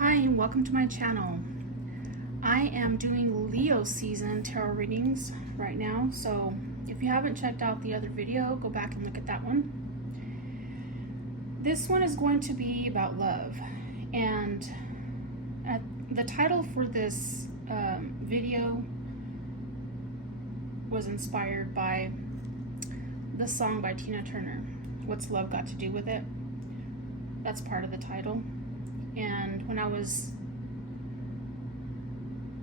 Hi and welcome to my channel. I am doing Leo season tarot readings right now, so if you haven't checked out the other video, go back and look at that one. This one is going to be about love, and the title for this video was inspired by the song by Tina Turner, What's Love Got to Do with It? That's part of the title. And when I was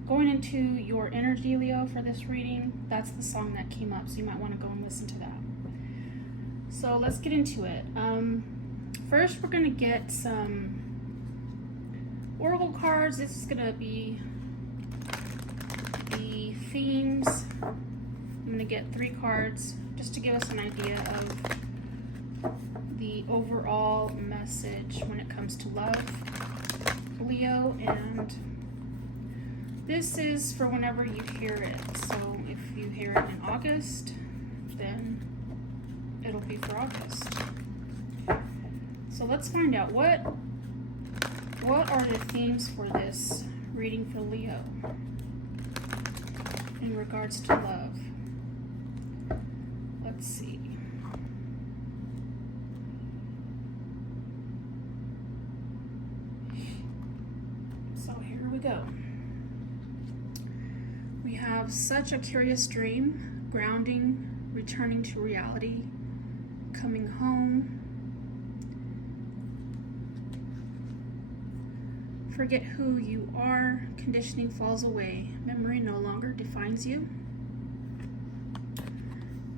going into your energy, Leo, for this reading, that's the song that came up, so you might want to go and listen to that. So let's get into it. First, we're going to get some oracle cards. This is going to be the themes. I'm going to get 3 cards just to give us an idea of the overall message when it comes to love, Leo, and this is for whenever you hear it. So if you hear it in August, then it'll be for August. So let's find out what are the themes for this reading for Leo in regards to love. Let's see. We go. We have such a curious dream, grounding, returning to reality, coming home. Forget who you are, conditioning falls away, memory no longer defines you.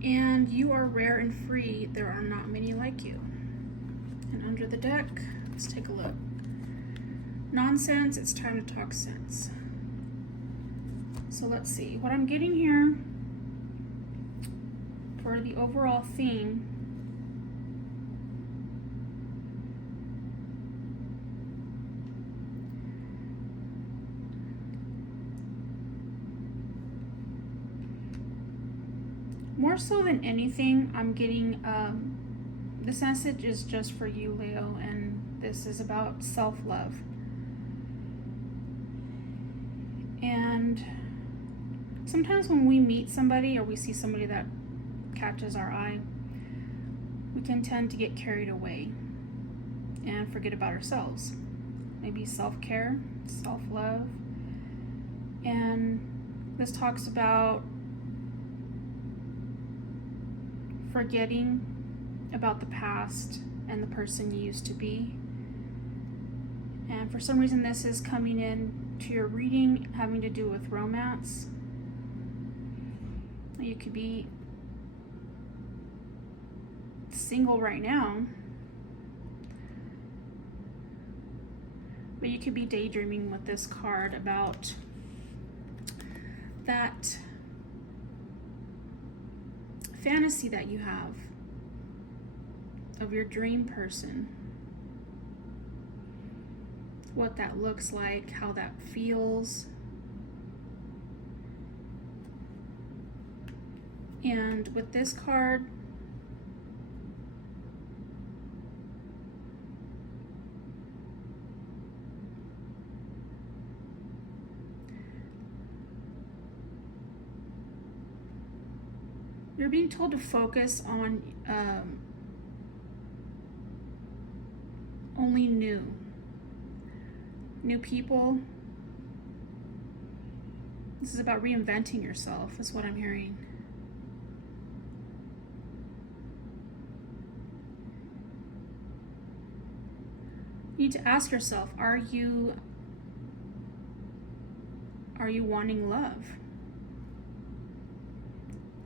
And you are rare and free, there are not many like you. And under the deck, let's take a look. Nonsense, it's time to talk sense. So let's see what I'm getting here for the overall theme. More so than anything, I'm getting this message is just for you, Leo, and this is about self-love. And sometimes when we meet somebody or we see somebody that catches our eye, we can tend to get carried away and forget about ourselves. Maybe self-care, self-love. And this talks about forgetting about the past and the person you used to be. And for some reason this is coming in to your reading having to do with romance. You could be single right now, but you could be daydreaming with this card about that fantasy that you have of your dream person. What that looks like, how that feels. And with this card, you're being told to focus on only new people. This is about reinventing yourself, is what I'm hearing. You need to ask yourself, are you wanting love?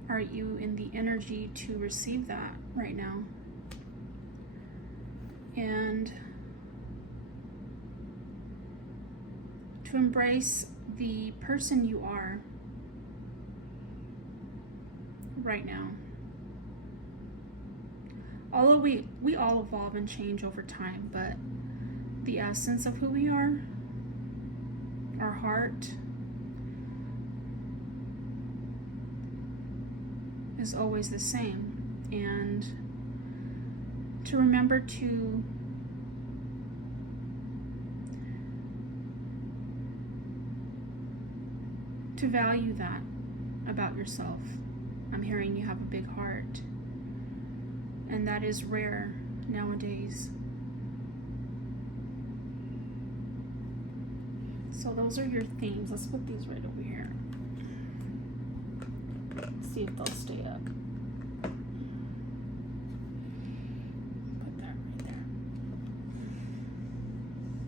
Are you in the energy to receive that right now? And to embrace the person you are right now. Although we all evolve and change over time, but the essence of who we are, our heart, is always the same. And to remember to to value that about yourself. I'm hearing you have a big heart, and that is rare nowadays. So those are your themes. Let's put these right over here. See if they'll stay up. Put that right there.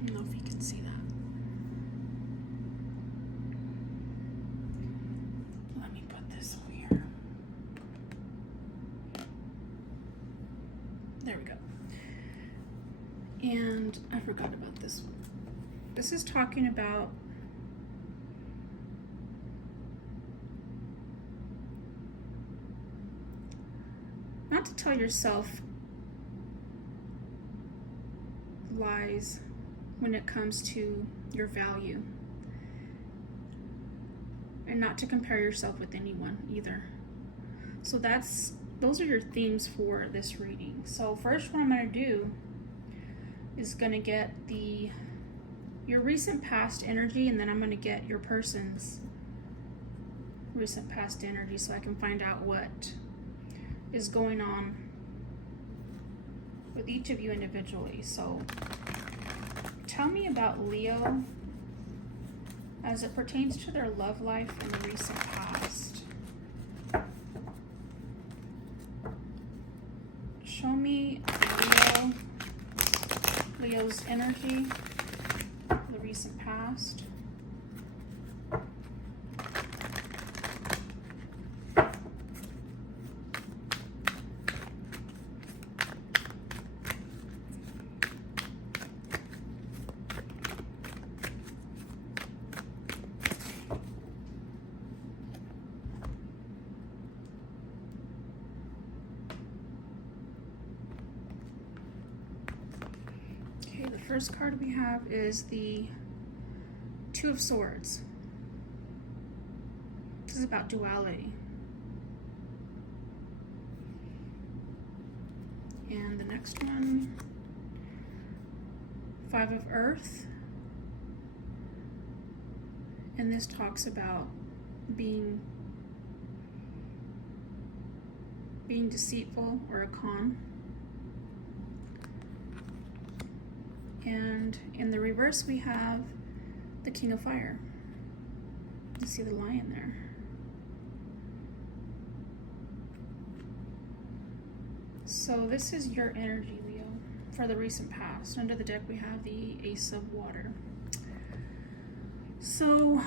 I don't know if you can see that. Let me put this over here. There we go. And I forgot about this one. This is talking about not to tell yourself lies when it comes to your value, and not to compare yourself with anyone either. So those are your themes for this reading. So first, what I'm going to do is going to get your recent past energy, and then I'm going to get your person's recent past energy so I can find out what is going on with each of you individually. So tell me about Leo as it pertains to their love life in the recent past. Show me Leo's energy, the recent past. Okay, the first card we have is the Two of Swords. This is about duality. And the next one, Five of Earth. And this talks about being deceitful or a con. And in the reverse we have the King of Fire. You see the lion there. So this is your energy, Leo, for the recent past. Under the deck we have the Ace of Water. So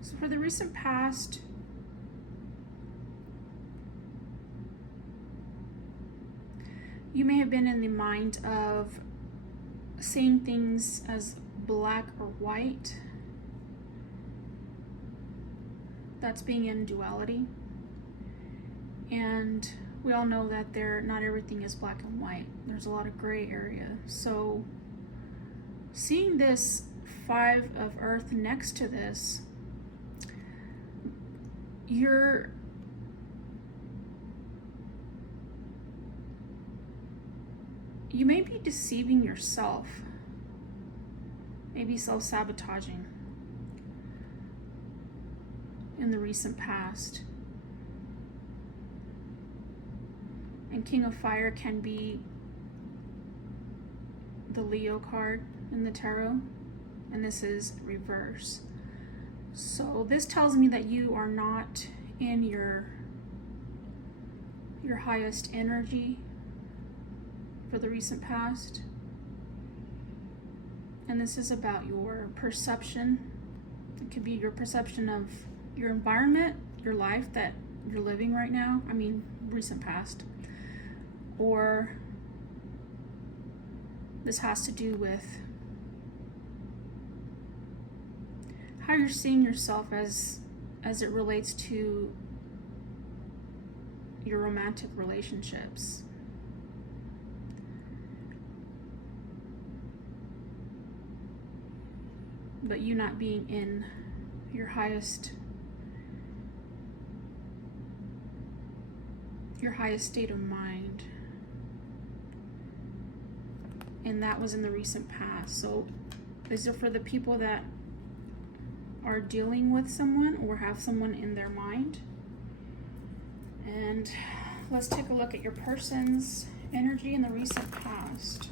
so for the recent past, you may have been in the mind of seeing things as black or white. That's being in duality. And we all know that not everything is black and white. There's a lot of gray area. So seeing this Five of Earth next to this, you may be deceiving yourself, maybe self-sabotaging in the recent past. And King of Fire can be the Leo card in the tarot, and this is reverse. So this tells me that you are not in your highest energy for the recent past. And this is about your perception. It could be your perception of your environment, your life that you're living right now. I mean, recent past. Or this has to do with how you're seeing yourself as it relates to your romantic relationships. But you not being in your highest state of mind. and that was in the recent past. So these are for the people that are dealing with someone or have someone in their mind. And let's take a look at your person's energy in the recent past.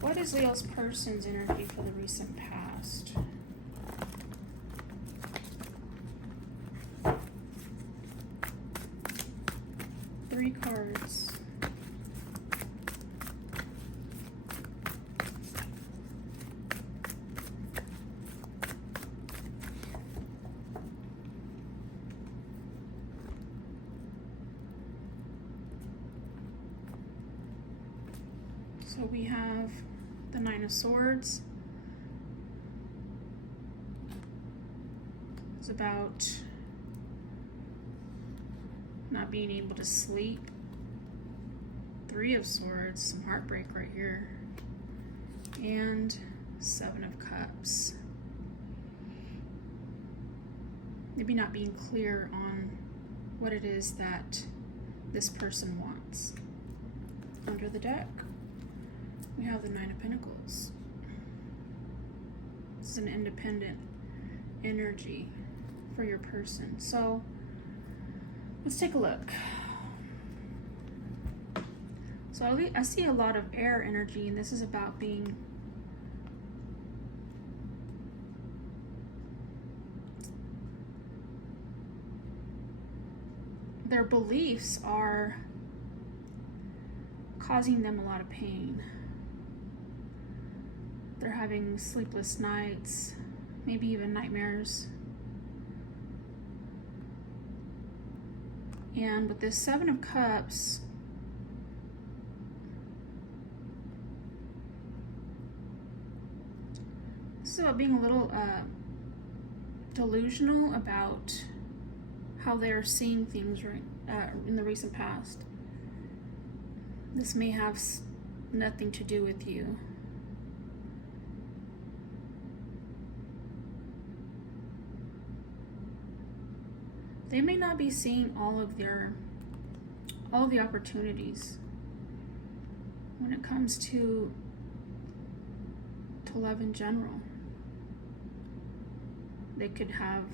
What is Leo's person's energy for the recent past? Three cards. So we have the Nine of Swords. It's about not being able to sleep. Three of Swords, some heartbreak right here. And Seven of Cups. Maybe not being clear on what it is that this person wants. Under the deck, we have the Nine of Pentacles. This is an independent energy for your person. So let's take a look. So I see a lot of air energy, and this is about being their beliefs are causing them a lot of pain. They're having sleepless nights, maybe even nightmares. And with this Seven of Cups, this is about being a little delusional about how they're seeing things in the recent past. This may have nothing to do with you. They may not be seeing all of the opportunities when it comes to love in general. They could have,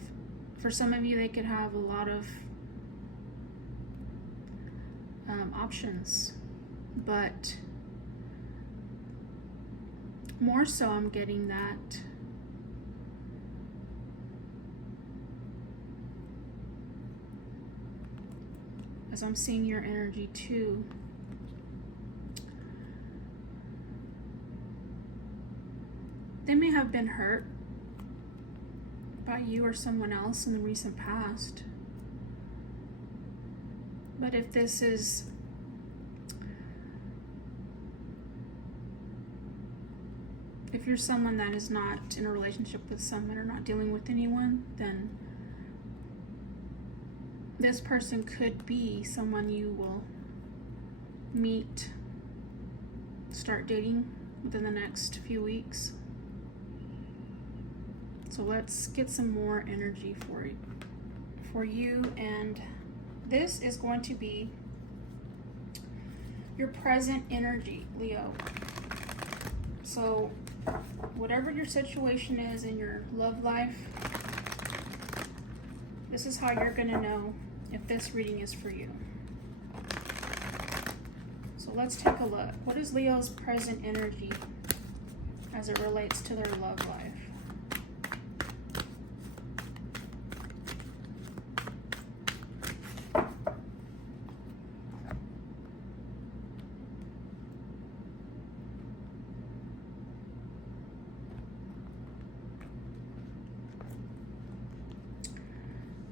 for some of you, they could have a lot of options, but more so I'm getting that as I'm seeing your energy too. They may have been hurt by you or someone else in the recent past. But if this is if you're someone that is not in a relationship with someone or not dealing with anyone, then this person could be someone you will meet, start dating within the next few weeks. So let's get some more energy for you, and this is going to be your present energy, Leo. So whatever your situation is in your love life, this is how you're going to know if this reading is for you. So let's take a look. What is Leo's present energy as it relates to their love life?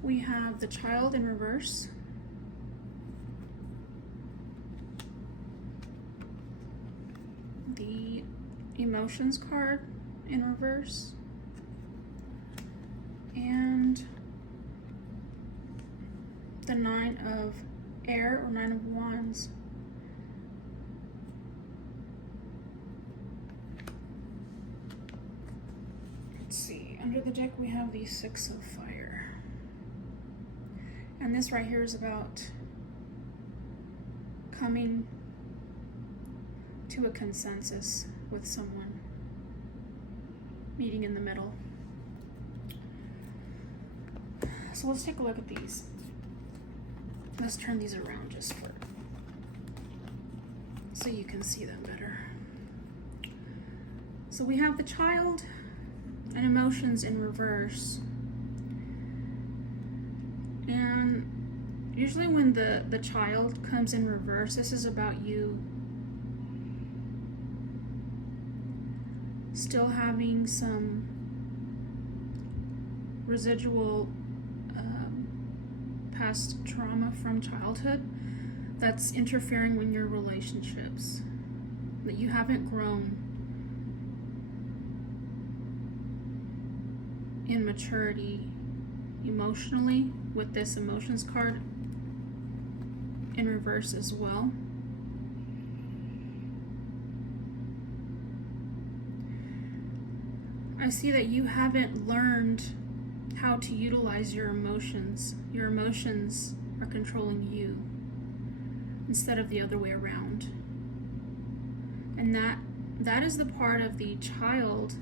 We have the Child in reverse. The Emotions card in reverse. And the Nine of Air or Nine of Wands. Let's see, under the deck we have the Six of Fire. And this right here is about coming to a consensus with someone, meeting in the middle. So let's take a look at these. Let's turn these around just for so you can see them better. So we have the child and emotions in reverse. And usually when the child comes in reverse, this is about you still having some residual past trauma from childhood that's interfering with your relationships, that you haven't grown in maturity emotionally with this emotions card in reverse as well. I see that you haven't learned how to utilize your emotions. Your emotions are controlling you instead of the other way around. And that is the part of the child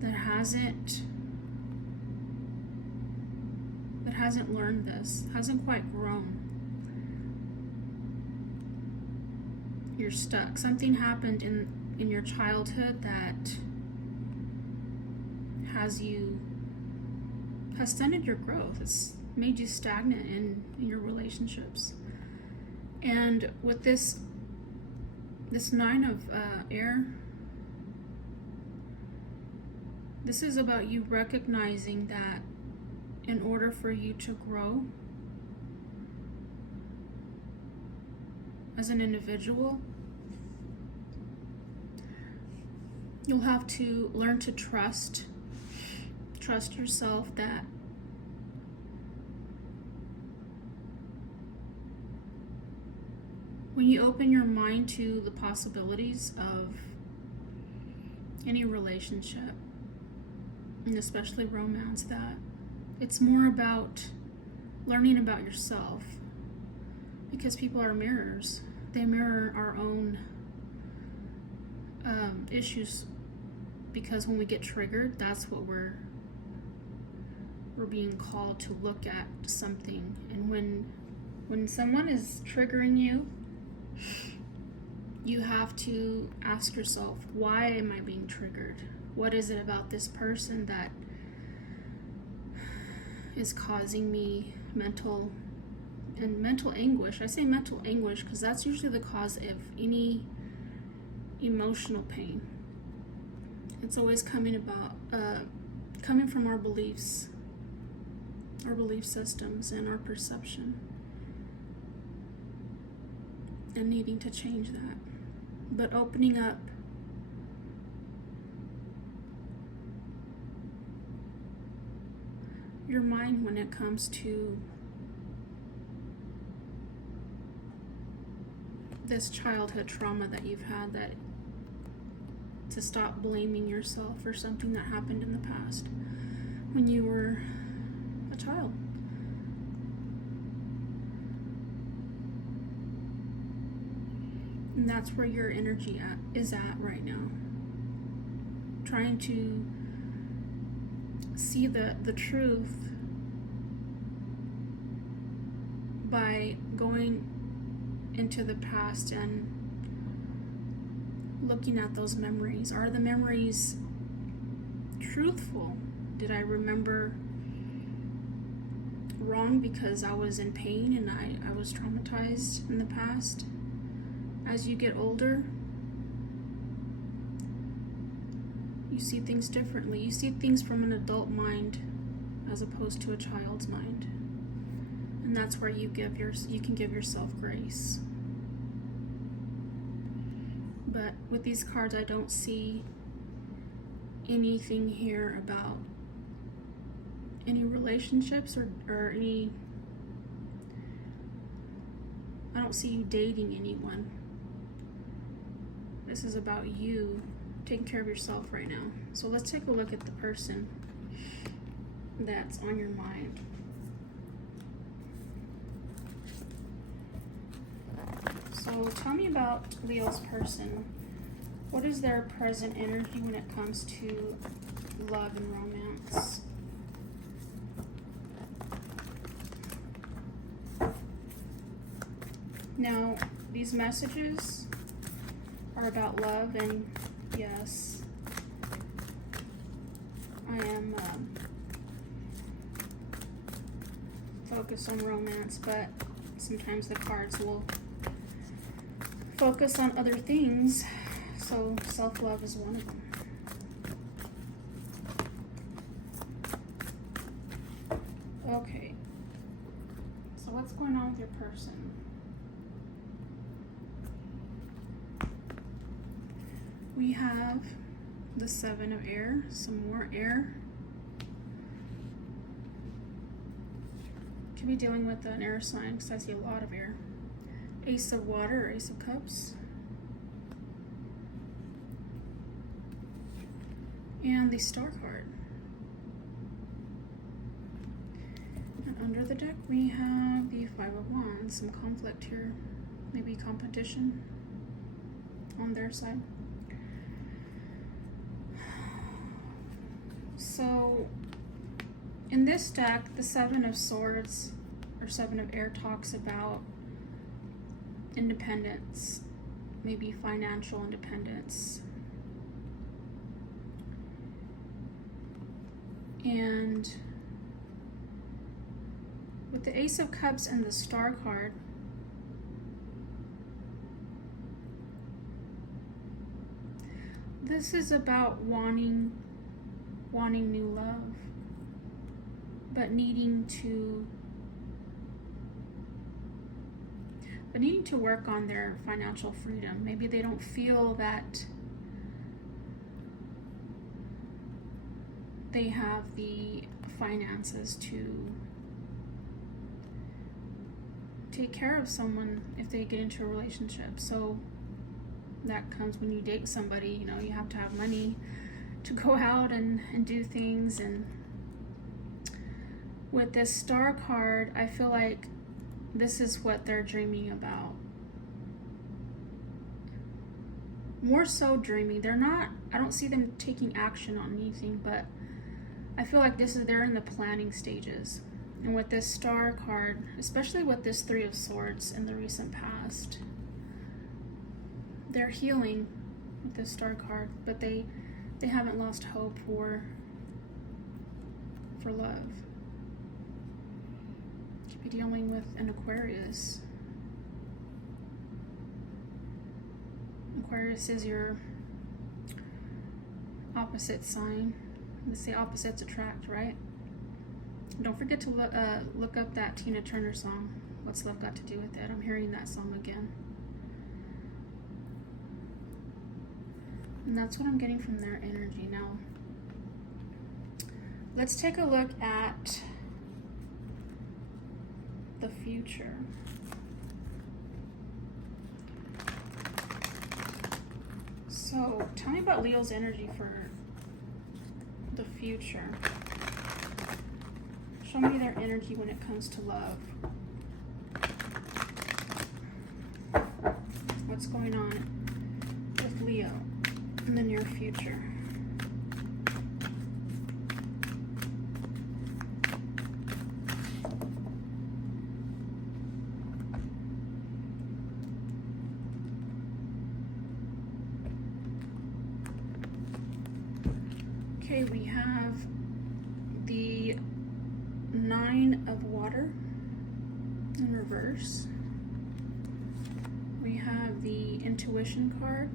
that hasn't learned this, hasn't quite grown. You're stuck. Something happened in your childhood that has stunted your growth. It's made you stagnant in your relationships. And with this nine of air, this is about you recognizing that in order for you to grow as an individual, you'll have to learn to trust yourself, that when you open your mind to the possibilities of any relationship, and especially romance, that it's more about learning about yourself, because people are mirrors. They mirror our own issues, because when we get triggered, that's what we're being called to look at something. And when someone is triggering you, you have to ask yourself, why am I being triggered? What is it about this person that is causing me mental anguish? I say mental anguish because that's usually the cause of any emotional pain. It's always coming from our beliefs, our belief systems, and our perception, and needing to change that. But opening up your mind when it comes to this childhood trauma that you've had, that to stop blaming yourself for something that happened in the past when you were a child. And that's where your energy is at right now. Trying to see the truth by going into the past and looking at those memories. Are the memories truthful? Did I remember wrong because I was in pain and I was traumatized in the past? As you get older, you see things differently. You see things from an adult mind as opposed to a child's mind. And that's where you can give yourself grace. But with these cards, I don't see anything here about any relationships or any. I don't see you dating anyone. This is about you taking care of yourself right now. So let's take a look at the person that's on your mind. So tell me about Leo's person. What is their present energy when it comes to love and romance? Now, these messages are about love, and yes, I am focused on romance, but sometimes the cards will focus on other things, so self-love is one of them. Okay, so what's going on with your person? We have the 7 of air, some more air. Could be dealing with an air sign because I see a lot of air. Ace of water or ace of cups. And the star card. And under the deck we have the 5 of wands, some conflict here, maybe competition on their side. So in this deck, the 7 of swords or 7 of air talks about independence, maybe financial independence. And with the ace of cups and the star card, this is about wanting new love, but needing to work on their financial freedom. Maybe they don't feel that they have the finances to take care of someone if they get into a relationship. So that comes when you date somebody, you know, you have to have money to go out and do things. And with this star card, I feel like this is what they're dreaming about. More so dreaming. I don't see them taking action on anything, but I feel like they're in the planning stages. And with this star card, especially with this 3 of swords in the recent past, they're healing with this star card, but they haven't lost hope for love. Could be dealing with an Aquarius. Aquarius is your opposite sign. They say opposites attract, right? Don't forget to look up that Tina Turner song, What's Love Got to Do With It? I'm hearing that song again. And that's what I'm getting from their energy. Now, let's take a look at the future. So, tell me about Leo's energy for the future. Show me their energy when it comes to love. What's going on with Leo in the near future? Okay, we have the 9 of water in reverse. We have the intuition card.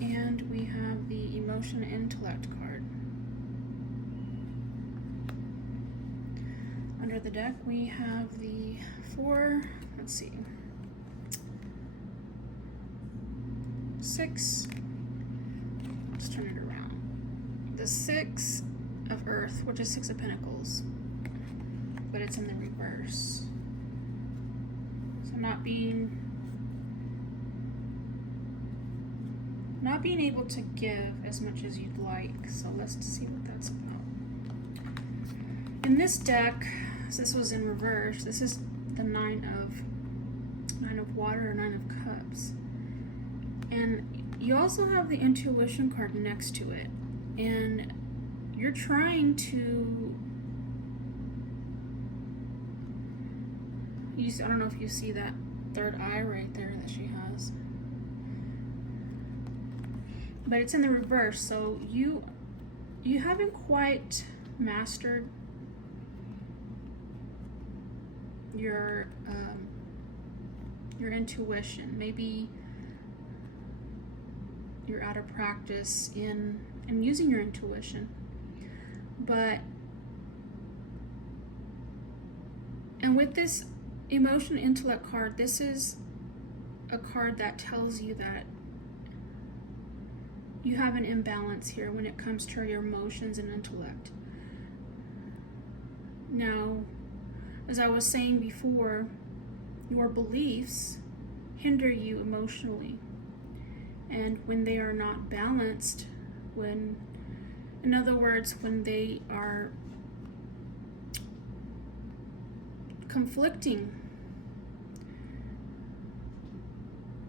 And we have the emotion and intellect card. Under the deck, we have the 4, let's see, 6, let's turn it around. The 6 of earth, which is 6 of pentacles, but it's in the reverse. So not being able to give as much as you'd like. So let's see what that's about. In this deck, so this was in reverse. This is the nine of water or 9 of cups. And you also have the intuition card next to it. And you're trying to use, I don't know if you see that third eye right there that she has. But it's in the reverse, so you haven't quite mastered your intuition. Maybe you're out of practice in using your intuition. And with this emotion intellect card, this is a card that tells you that you have an imbalance here when it comes to your emotions and intellect. Now, as I was saying before, your beliefs hinder you emotionally. And when they are not balanced, in other words, when they are conflicting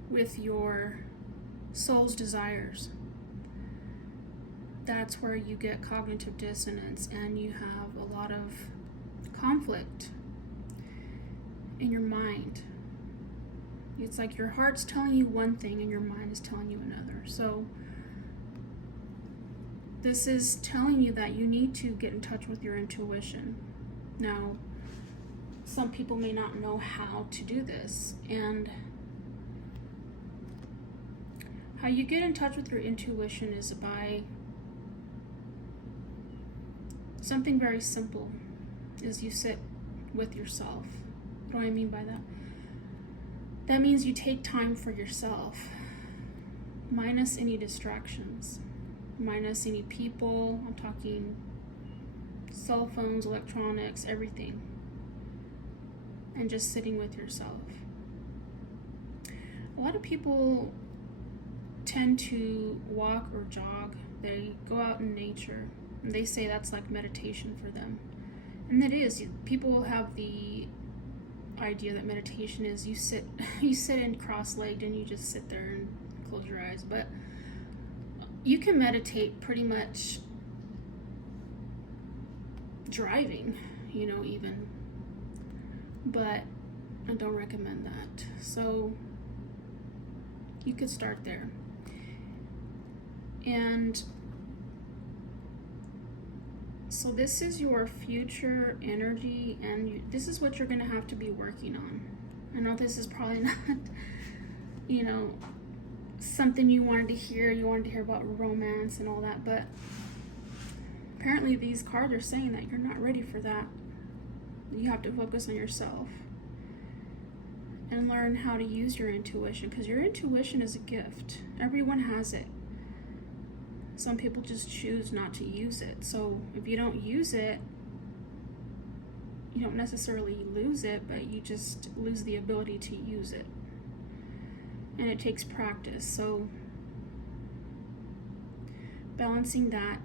with your soul's desires, that's where you get cognitive dissonance and you have a lot of conflict in your mind. It's like your heart's telling you one thing and your mind is telling you another. So this is telling you that you need to get in touch with your intuition. Now, some people may not know how to do this, and how you get in touch with your intuition is by something very simple, is you sit with yourself. What do I mean by that? That means you take time for yourself, minus any distractions, minus any people. I'm talking cell phones, electronics, everything, and just sitting with yourself. A lot of people tend to walk or jog. They go out in nature, and they say that's like meditation for them. And it is. People have the idea that meditation is you sit in cross-legged and you just sit there and close your eyes. But you can meditate pretty much driving, even. But I don't recommend that. So you could start there. And so this is your future energy, and this is what you're going to have to be working on. I know this is probably not, something you wanted to hear. You wanted to hear about romance and all that, but apparently these cards are saying that you're not ready for that. You have to focus on yourself and learn how to use your intuition, because your intuition is a gift. Everyone has it. Some people just choose not to use it. So if you don't use it, you don't necessarily lose it, but you just lose the ability to use it. And it takes practice. So balancing that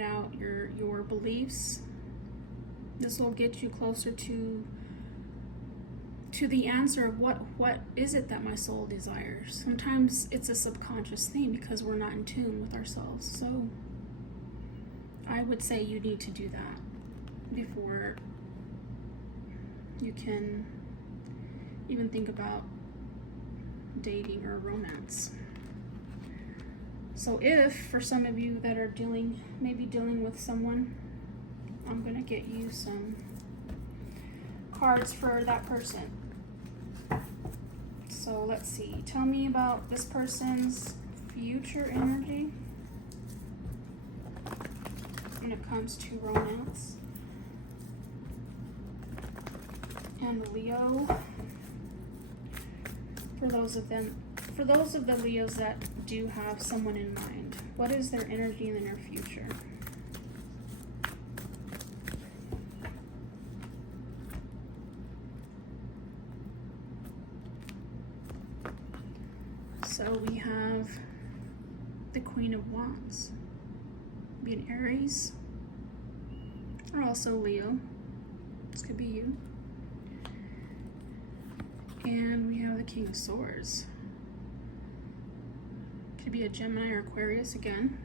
out, your beliefs, this will get you closer to the answer of what is it that my soul desires. Sometimes it's a subconscious thing because we're not in tune with ourselves. So I would say you need to do that before you can even think about dating or romance. So if, for some of you that are maybe dealing with someone, I'm going to get you some cards for that person. So let's see. Tell me about this person's future energy when it comes to romance. And Leo. For those of the Leos that do have someone in mind, what is their energy in the near future? So we have the Queen of Wands, be an Aries, or also Leo. This could be you. And we have the King of Swords. Could be a Gemini or Aquarius again.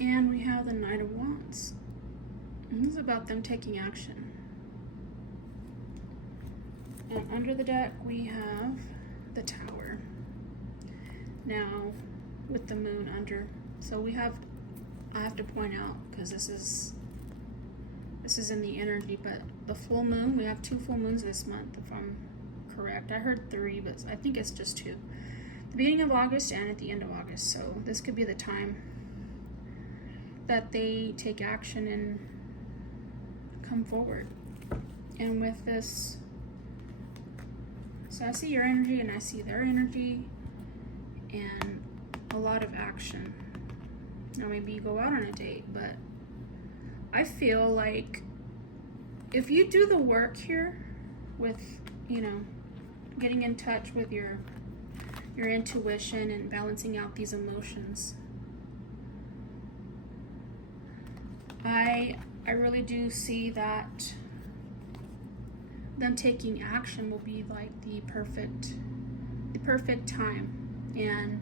And we have the Knight of Wands. And this is about them taking action. And under the deck we have the Tower. Now with the Moon under. So we have, I have to point out, because this is in the energy, but the full moon, we have 2 full moons this month, if I'm correct. I heard 3, but I think it's just 2. The beginning of August and at the end of August. So this could be the time that they take action and come forward. And with this, so I see your energy and I see their energy and a lot of action. Now maybe you go out on a date, but I feel like if you do the work here with, you know, getting in touch with your intuition and balancing out these emotions, I really do see that them taking action will be like the perfect time. And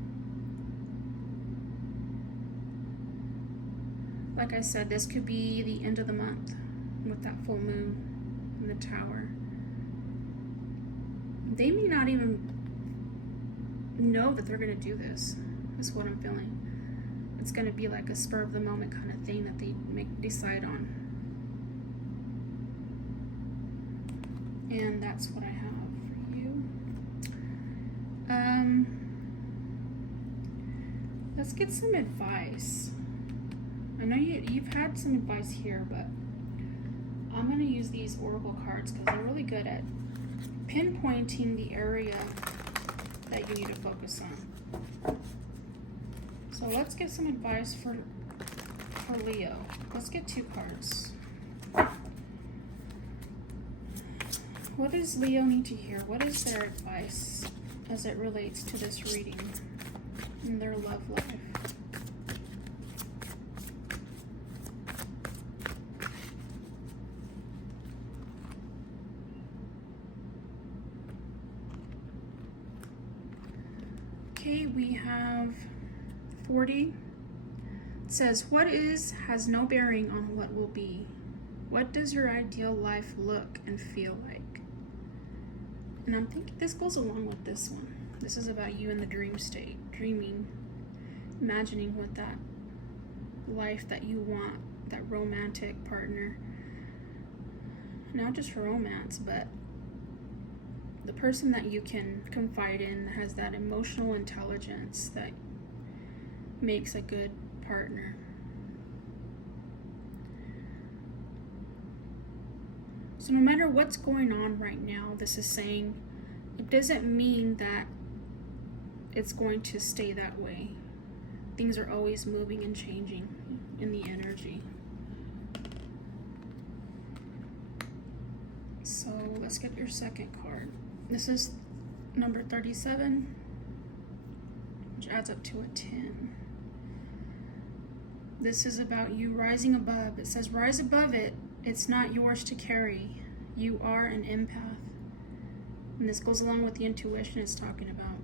like I said, this could be the end of the month with that full moon in the Tower. They may not even know that they're going to do this. That's what I'm feeling. It's going to be like a spur of the moment kind of thing that they decide on. And that's what I have for you. Let's get some advice. I know you've had some advice here, but I'm going to use these Oracle cards because they're really good at pinpointing the area that you need to focus on. So let's get some advice for Leo. Let's get 2 cards. What does Leo need to hear? What is their advice as it relates to this reading in their love life? Okay, we have 40. It says, what is has no bearing on what will be. What does your ideal life look and feel like? And I'm thinking this goes along with this one. This is about you in the dream state, dreaming, imagining what that life that you want, that romantic partner, not just for romance, but the person that you can confide in, that has that emotional intelligence that makes a good partner. So no matter what's going on right now, this is saying it doesn't mean that it's going to stay that way. Things are always moving and changing in the energy. So let's get your second card. This is number 37, which adds up to a 10. This is about you rising above. It says, rise above it. It's not yours to carry. You are an empath. And this goes along with the intuition it's talking about.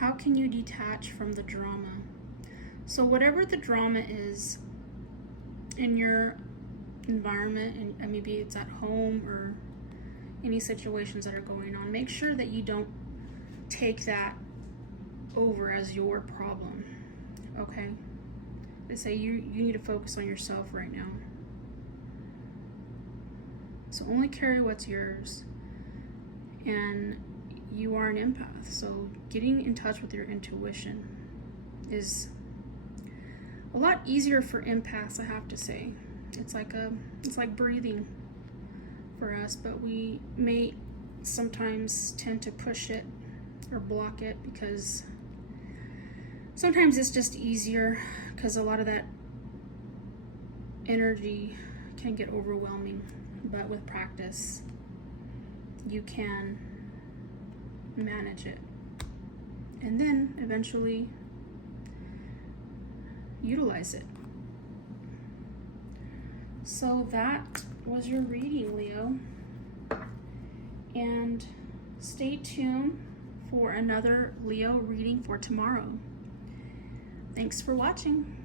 How can you detach from the drama? So whatever the drama is in your environment, and maybe it's at home or any situations that are going on, make sure that you don't take that over as your problem, okay? They say you need to focus on yourself right now. So only carry what's yours. And you are an empath, so getting in touch with your intuition is a lot easier for empaths, I have to say. It's like breathing for us, but we may sometimes tend to push it or block it because sometimes it's just easier, because a lot of that energy can get overwhelming. But with practice, you can manage it and then eventually utilize it. So that was your reading, Leo. And stay tuned for another Leo reading for tomorrow. Thanks for watching.